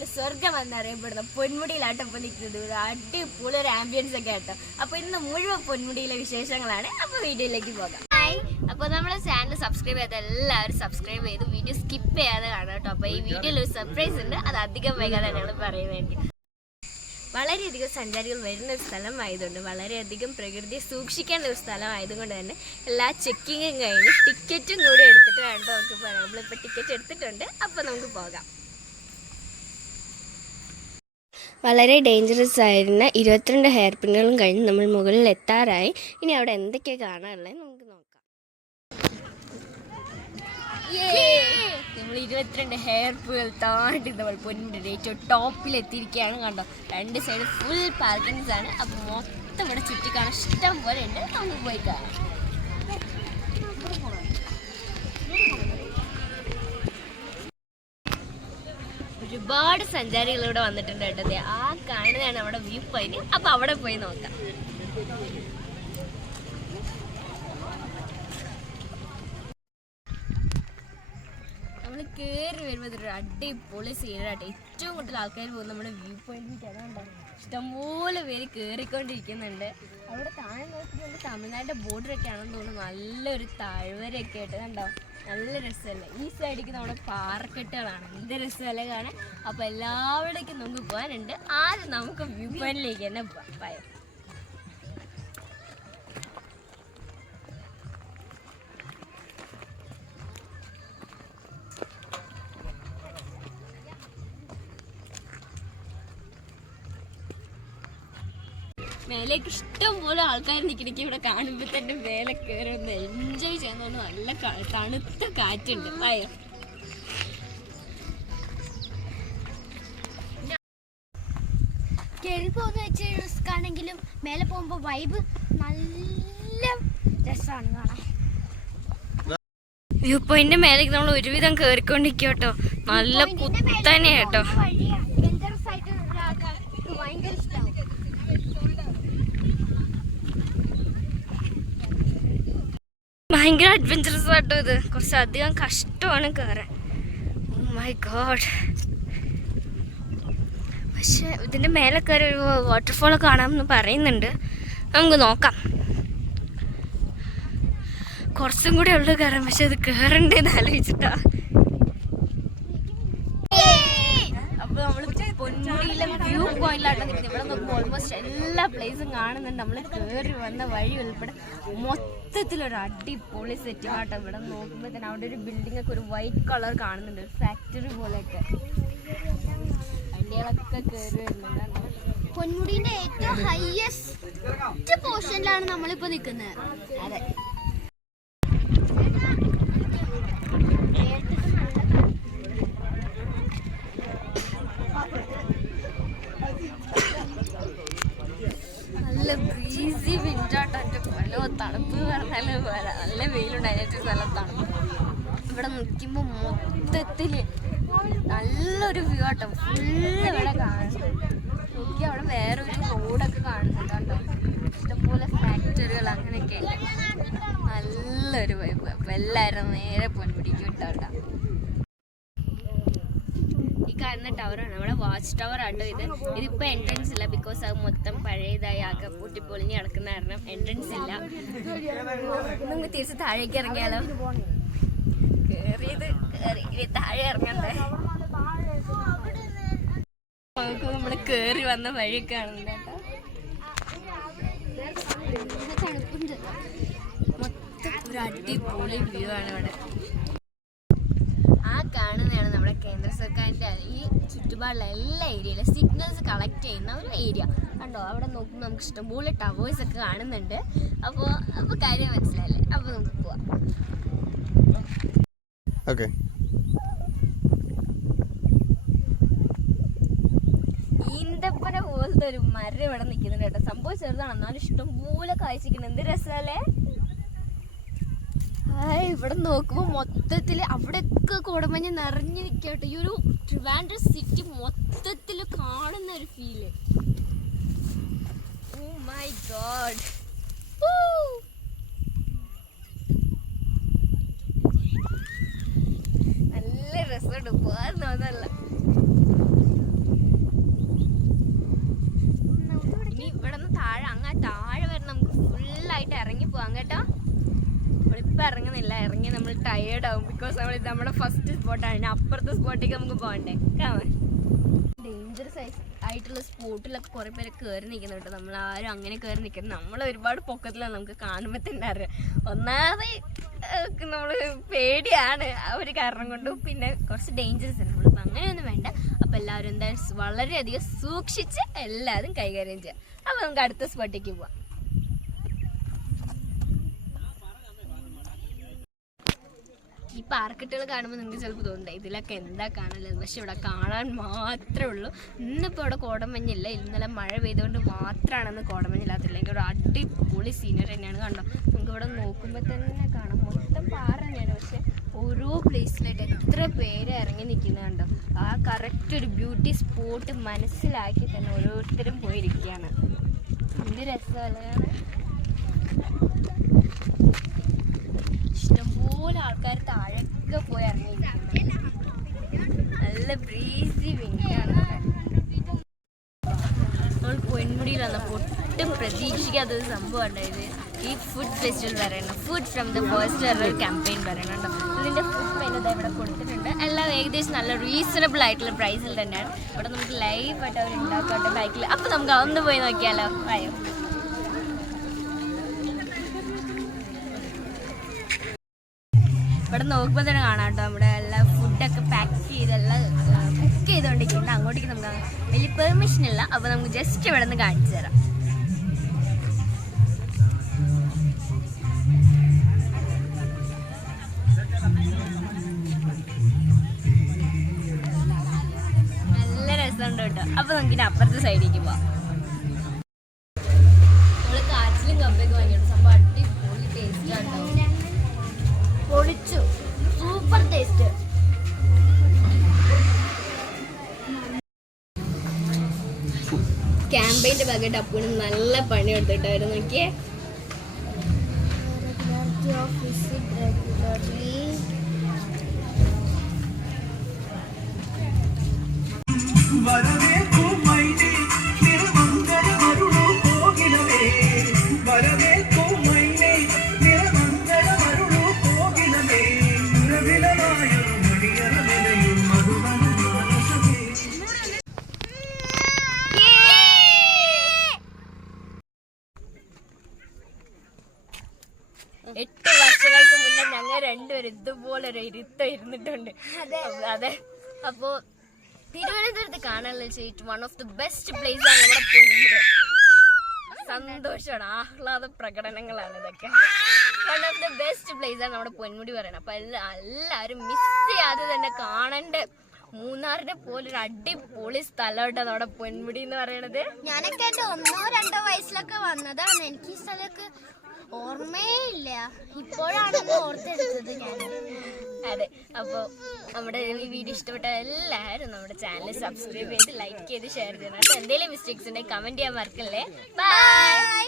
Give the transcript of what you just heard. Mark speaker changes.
Speaker 1: നാട്ടിൽ സ്വർഗം എന്നറിയപ്പെടുന്ന പൊന്മുടിയിലാട്ടോ ഇപ്പൊ നിൽക്കുന്നത് ഒരു അടിപൊളി ഒരു ആംബിയൻസ് ഒക്കെ ആട്ടോ. അപ്പൊ ഇന്ന് മുഴുവൻ പൊന്മുടിയിലെ വിശേഷങ്ങളാണ്. അപ്പൊ വീഡിയോയിലേക്ക് പോകാം. ഹായ് അപ്പൊ നമ്മൾ ചാനൽ സബ്സ്ക്രൈബ് ചെയ്ത എല്ലാവരും സബ്സ്ക്രൈബ് ചെയ്ത് വീഡിയോ സ്കിപ്പ് ചെയ്യാതെ കാണാം കേട്ടോ. അപ്പൊ ഈ വീഡിയോയിൽ ഒരു സർപ്രൈസ് ഉണ്ട്. അത് അധികം വൈകാതെ ഞങ്ങൾ പറയാൻ വളരെയധികം സഞ്ചാരികൾ വരുന്ന ഒരു സ്ഥലമായതുകൊണ്ട് വളരെയധികം പ്രകൃതിയെ സൂക്ഷിക്കേണ്ട ഒരു സ്ഥലമായതുകൊണ്ട് തന്നെ എല്ലാ ചെക്കിങ്ങും കഴിഞ്ഞ് ടിക്കറ്റും കൂടി എടുത്തിട്ട് വേണ്ട നമുക്ക് പോകാം നമ്മളിപ്പോൾ ടിക്കറ്റ് എടുത്തിട്ടുണ്ട്. അപ്പോൾ നമുക്ക് പോകാം. വളരെ ഡേഞ്ചറസ് ആയിരുന്ന ഇരുപത്തിരണ്ട് ഹെയർ പിന്നുകളും കഴിഞ്ഞ് നമ്മൾ മുകളിൽ എത്താറായി. ഇനി അവിടെ എന്തൊക്കെ കാണാനുള്ളത് നമുക്ക് നോക്കാം. ഇരുപത്തിരണ്ട് ഹെയർ പൂകൾ താണ്ടി നമ്മൾ പൊന്നിന്റെ ഏറ്റവും ടോപ്പിൽ എത്തിയിരിക്കുകയാണ് കണ്ടോ. രണ്ട് സൈഡ് ഫുൾ പാർക്കിങ്സ് ആണ്. അപ്പോൾ മൊത്തം ഇവിടെ ചുറ്റി കാണാൻ ഇഷ്ടം പോലെ ഉണ്ട്. നമുക്ക് പോയി കാണാം. ഒരുപാട് സഞ്ചാരികൾ ഇവിടെ വന്നിട്ടുണ്ട് കേട്ടോ. ആ കാണുന്നതാണ് നമ്മുടെ വ്യൂ പോയിന്റ് അപ്പൊ അവിടെ പോയി നോക്കാം. കയറി വരുമ്പോൾ ഇതൊരു അടിപൊളി സീനായിട്ട് ഏറ്റവും കൂടുതൽ ആൾക്കാർ പോകുന്നത് നമ്മുടെ വ്യൂ പോയിന്റിലേക്ക് അതാണ്ടോ ഇഷ്ടംപോലെ പേര് കയറിക്കൊണ്ടിരിക്കുന്നുണ്ട് അവിടെ താഴെ നോക്കിയിട്ട് തമിഴ്നാടിന്റെ ബോർഡറൊക്കെ ആണെന്ന് തോന്നുന്നു. നല്ലൊരു താഴ്വരയൊക്കെ ആയിട്ട് കണ്ടോ? നല്ല രസമല്ലേ? ഈ സൈഡിലേക്ക് നമ്മുടെ പാറക്കെട്ടുകളാണ്. എന്ത് രസമല്ലേ കാണാൻ? അപ്പോൾ എല്ലാവിടേക്കും നമുക്ക് പോകാനുണ്ട്. ആദ്യം നമുക്ക് വ്യൂ പോയിന്റിലേക്ക് തന്നെ പോകാം മേലേക്ക് ഇഷ്ടം പോലെ ആൾക്കാർ നിൽക്കണിക്ക് ഇവിടെ കാണുമ്പോൾ തന്നെ മേലെ കയറി ഒന്ന് എൻജോയ് ചെയ്യുന്ന നല്ല തണുത്ത കാറ്റുണ്ട്. ആയോ
Speaker 2: കയറി പോകുന്ന വെച്ച് റിസ്ക് ആണെങ്കിലും മേലെ പോകുമ്പോൾ വൈബ് നല്ല രസമാണ് കാണാൻ.
Speaker 1: വ്യൂ പോയിന്റ് മേലേക്ക് നമ്മൾ ഒരുവിധം കയറിക്കൊണ്ടിരിക്കും കേട്ടോ നല്ല കുത്തനെ കേട്ടോ
Speaker 2: അഡ്വഞ്ചറസ് ആയിട്ടുള്ള ആൾക്കാർക്ക് ഭയങ്കര ഇഷ്ടമാവും
Speaker 1: ഭയങ്കര അഡ്വഞ്ചറസ് ആട്ടോ ഇത്. കുറച്ച് അധികം കഷ്ടമാണ് കയറാൻ മൈ ഗോഡ് പക്ഷെ ഇതിന്റെ മേലെ കയറി ഒരു വാട്ടർഫോൾ കാണാമെന്ന് പറയുന്നുണ്ട്. നമുക്ക് നോക്കാം. കുറച്ചും കൂടെ ഉള്ളു കയറാൻ പക്ഷെ അത് കയറണ്ടേന്ന് ആലോചിച്ചിട്ടാ അപ്പൊ നമ്മൾ പൊന്മുടിയിലെ പോയിന്റിലാണ് നിൽക്കുന്നത് ഇവിടെ നോക്കുമ്പോൾ ഓൾമോസ്റ്റ് എല്ലാ പ്ലേസും കാണുന്നുണ്ട്. നമ്മൾ കയറി വന്ന വഴി ഉൾപ്പെടെ മൊത്തത്തിലൊരു അടിപൊളി സെറ്റ് ആട്ടോ ഇവിടെ. നോക്കുമ്പോൾ തന്നെ അവിടെ ഒരു ബിൽഡിംഗ് ഒക്കെ ഒരു വൈറ്റ് കളർ കാണുന്നുണ്ട്. ഒരു ഫാക്ടറി പോലെയൊക്കെ. വണ്ടികളൊക്കെ കയറി വരുന്നുണ്ട്?
Speaker 2: പൊന്മുടിന്റെ ഏറ്റവും ഹയസ്റ്റ് പോർഷനിലാണ് നമ്മളിപ്പോ നിൽക്കുന്നത്.
Speaker 1: അതെ. പോരാ നല്ല വെയിലുണ്ടായിട്ട് സ്ഥലത്താണ് ഇവിടെ നിൽക്കുമ്പോൾ മൊത്തത്തിൽ നല്ലൊരു വ്യൂ ആട്ടോ. ഫുള്ള് ഇവിടെ കാണും നോക്കി അവിടെ വേറൊരു റോഡൊക്കെ കാണുന്നുണ്ട് കേട്ടോ. ഇഷ്ടംപോലെ ഫാക്ടറികൾ അങ്ങനെയൊക്കെ നല്ലൊരു വൈബ് അപ്പം എല്ലാവരും നേരെ പൊൻപിടിക്കും വിട്ടോട്ടാ. ഈ കാണുന്ന ടവറാണ് നമ്മുടെ വാച്ച് ടവർ ആണ് ഇത്. ഇതിപ്പോ എൻട്രൻസ് ഇല്ല. ബിക്കോസ് അത് മൊത്തം പഴയതായി ആകെ പൊട്ടിപ്പൊളിഞ്ഞ് കിടക്കുന്ന കാരണം എൻട്രൻസ് ഇല്ല. നമുക്ക് തിരിച്ച് താഴേക്ക് ഇറങ്ങിയാലോ? കേറിയത് കേറി. താഴെ ഇറങ്ങണ്ടേ? നമുക്ക് നമ്മൾ കേറി വന്ന വഴി കാണുന്നുണ്ട് കേട്ടോ. മൊത്തം ഒരു അടിപൊളി വ്യൂ ആണ് ഇവിടെ. കേന്ദ്ര സർക്കാരിന്റെ ഈ ചുറ്റുപാടുള്ള എല്ലാ ഏരിയയിലും സിഗ്നൽസ് കളക്ട് ചെയ്യുന്ന ഒരു ഏരിയ കണ്ടോ? അവിടെ നോക്കുമ്പോൾ നമുക്ക് ഇഷ്ടംപോലെ ടവേഴ്സ് ഒക്കെ കാണുന്നുണ്ട്. അപ്പോൾ അപ്പോൾ കാര്യം മനസ്സിലായില്ലേ? അപ്പോൾ നമുക്ക് പോവാം.
Speaker 3: ഓക്കെ
Speaker 1: ഈന്തപ്പന പോലത്തെ ഒരു മരം ഇവിടെ നിൽക്കുന്നുണ്ട് കേട്ടോ. സംഭവം ചെറുതാണ്. എന്നാലും ഇഷ്ടംപോലെ കാഴ്ചക്കുന്നു എന്ത് രസമല്ലേ? ഇവിടെ നോക്കുമ്പോൾ മൊത്തത്തിൽ അവിടെയൊക്കെ കോടമഞ്ഞ് നിറഞ്ഞു നിൽക്കട്ടെ ഈ ഒരു ട്രിവാൻഡ്രം സിറ്റി മൊത്തത്തിൽ കാണുന്ന ഒരു ഫീൽ ഓ മൈ ഗോഡ് നല്ല രസമുണ്ട്. പോകാൻ ഇനി ഇവിടെ നിന്ന് താഴെ അങ്ങനെ താഴെ വരെ നമുക്ക് ഫുള്ളായിട്ട് ഇറങ്ങി പോകാം കേട്ടോ. നമ്മളിപ്പോൾ ഇറങ്ങുന്നില്ല. ഇറങ്ങി നമ്മൾ ടയേർഡ് ആവും ബിക്കോസ് നമ്മൾ ഇത് നമ്മുടെ ഫസ്റ്റ് സ്പോട്ടാണ് അപ്പുറത്തെ സ്പോട്ടിലേക്ക് നമുക്ക് പോകണ്ടേ. ഡേഞ്ചറസ് ആയിട്ടുള്ള സ്പോട്ടിലൊക്കെ കുറേ പേര് കയറി നിൽക്കുന്നുണ്ട് നമ്മൾ ആരും അങ്ങനെ കയറി നിൽക്കുന്നത് നമ്മൾ ഒരുപാട് പൊക്കത്തിലാണ് നമുക്ക് കാണുമ്പോൾ തന്നെ അറിയാം. ഒന്നാമത് നമ്മൾ പേടിയാണ് ആ ഒരു കാരണം കൊണ്ടും. പിന്നെ കുറച്ച് ഡേഞ്ചറസ് ആണ്. നമ്മളിപ്പോൾ അങ്ങനെയൊന്നും വേണ്ട. അപ്പം എല്ലാവരും എന്തായാലും വളരെയധികം സൂക്ഷിച്ച് എല്ലാവരും കൈകാര്യം ചെയ്യാം. അപ്പോൾ നമുക്ക് അടുത്ത സ്പോട്ടിലേക്ക് പോവാം. ഈ പാർക്കിട്ടുകൾ കാണുമ്പോൾ നിങ്ങൾക്ക് ചിലപ്പോൾ തോന്നുന്നത് ഇതിലൊക്കെ എന്താ കാണാനുള്ളത്? പക്ഷെ ഇവിടെ കാണാൻ മാത്രമേ ഉള്ളൂ. ഇന്നിപ്പോൾ ഇവിടെ കോടമഞ്ഞില്ല. ഇന്നലെ മഴ പെയ്തുകൊണ്ട് മാത്രമാണെന്ന് കോടമഞ്ഞില്ലാത്തില്ലെങ്കിൽ ഒരു അടിപൊളി സീനറി തന്നെയാണ് കണ്ടോ? നമുക്ക് ഇവിടെ നോക്കുമ്പോൾ തന്നെ കാണാം. മൊത്തം പാറ തന്നെയാണ്. പക്ഷെ ഓരോ പ്ലേസിലായിട്ട് എത്ര പേര് ഇറങ്ങി നിൽക്കുന്നത് കണ്ടോ? ആ കറക്റ്റ് ഒരു ബ്യൂട്ടി സ്പോട്ട് മനസ്സിലാക്കി തന്നെ ഓരോരുത്തരും പോയിരിക്കുകയാണ്. എന്ത് രസമല്ലാണ് ഇഷ്ടംപോലെ ആൾക്കാർ താഴേക്ക് പോയി ഇറങ്ങി നല്ല ബ്രീസി വിൻഡാണ് നമ്മൾ പൊന്മുടിയിൽ വന്നപ്പോൾ ഒട്ടും പ്രതീക്ഷിക്കാത്ത ഒരു സംഭവം ഉണ്ടായത് ഈ ഫുഡ് ഫെസ്റ്റിവൽ പറയണം ഫുഡ് ഫ്രം ദ ഫസ്റ്റ് ഒരു ക്യാമ്പയിൻ പറയണം ഇതിന്റെ ഫുഡ് മെനു ഇവിടെ കൊടുത്തിട്ടുണ്ട്. എല്ലാം ഏകദേശം നല്ല റീസണബിൾ ആയിട്ടുള്ള പ്രൈസിൽ തന്നെയാണ്. ഇവിടെ നമുക്ക് ലൈവായിട്ട് അവർ ഉണ്ടാക്കാട്ടെ ബൈക്കിൽ അപ്പോൾ നമുക്ക് അതൊന്ന് പോയി നോക്കിയാലോ? ആയോ ഇവിടെ നോക്കുമ്പോൾ തന്നെ കാണാം കേട്ടോ നമ്മുടെ എല്ലാ ഫുഡൊക്കെ പാക്ക് ചെയ്തെല്ലാം കുക്ക് ചെയ്തുകൊണ്ടിരിക്കുന്നുണ്ട് അങ്ങോട്ടേക്ക് നമുക്ക് വലിയ പെർമിഷൻ ഇല്ല. അപ്പോൾ നമുക്ക് ജസ്റ്റ് ഇവിടെ നിന്ന് കാണിച്ചു തരാം. നല്ല രസമുണ്ട് കേട്ടോ. അപ്പോൾ നമുക്ക് ഇനി അപ്പുറത്തെ സൈഡിലേക്ക് പോവാം. ക്യാമ്പയിന്റെ ഭാഗമായിട്ട് അപ്പൂന് നല്ല പണി എടുത്തിട്ടായിരുന്നു നോക്കിയേ. വരവേ രണ്ടുപേരും ഇതുപോലെ ഒരു ഇരുത്തം ഇരുന്നിട്ടുണ്ട്. അതെ. അപ്പോ തിരുവനന്തപുരത്ത് കാണാനുള്ള വെച്ചിട്ട് one of the best place ആണ് നമ്മുടെ പൊന്നൂര് സന്തോഷമാണ് ആഹ്ലാദ പ്രകടനങ്ങളാണ് ഇതൊക്കെ. One of the best place ആണ് നമ്മുടെ പൊന്മുടി പറയുന്നത് അപ്പൊ എല്ലാ എല്ലാവരും മിസ് ചെയ്യാതെ തന്നെ കാണണ്ട. മൂന്നാറിനെ പോലൊരു അടിപൊളി സ്ഥലമുണ്ട് നമ്മുടെ പൊന്മുടി എന്ന് പറയണത്.
Speaker 2: ഞാനൊക്കെ എന്റെ ഒന്നോ രണ്ടോ വയസ്സിലൊക്കെ വന്നതാണ്. എനിക്ക് ഈ സ്ഥലമൊക്കെ ഓർമ്മയേ ഇല്ല ഇപ്പോഴാണ് ഓർത്തെടുത്തത് ഞാൻ.
Speaker 1: അതെ അപ്പോൾ നമ്മുടെ ഈ വീഡിയോ ഇഷ്ടപ്പെട്ട എല്ലാവരും നമ്മുടെ ചാനൽ സബ്സ്ക്രൈബ് ചെയ്ത് ലൈക്ക് ചെയ്ത് ഷെയർ ചെയ്യണം. അപ്പോൾ എന്തെങ്കിലും മിസ്റ്റേക്സ് ഉണ്ടെങ്കിൽ കമന്റ് ചെയ്യാൻ മറക്കല്ലേ. ബൈ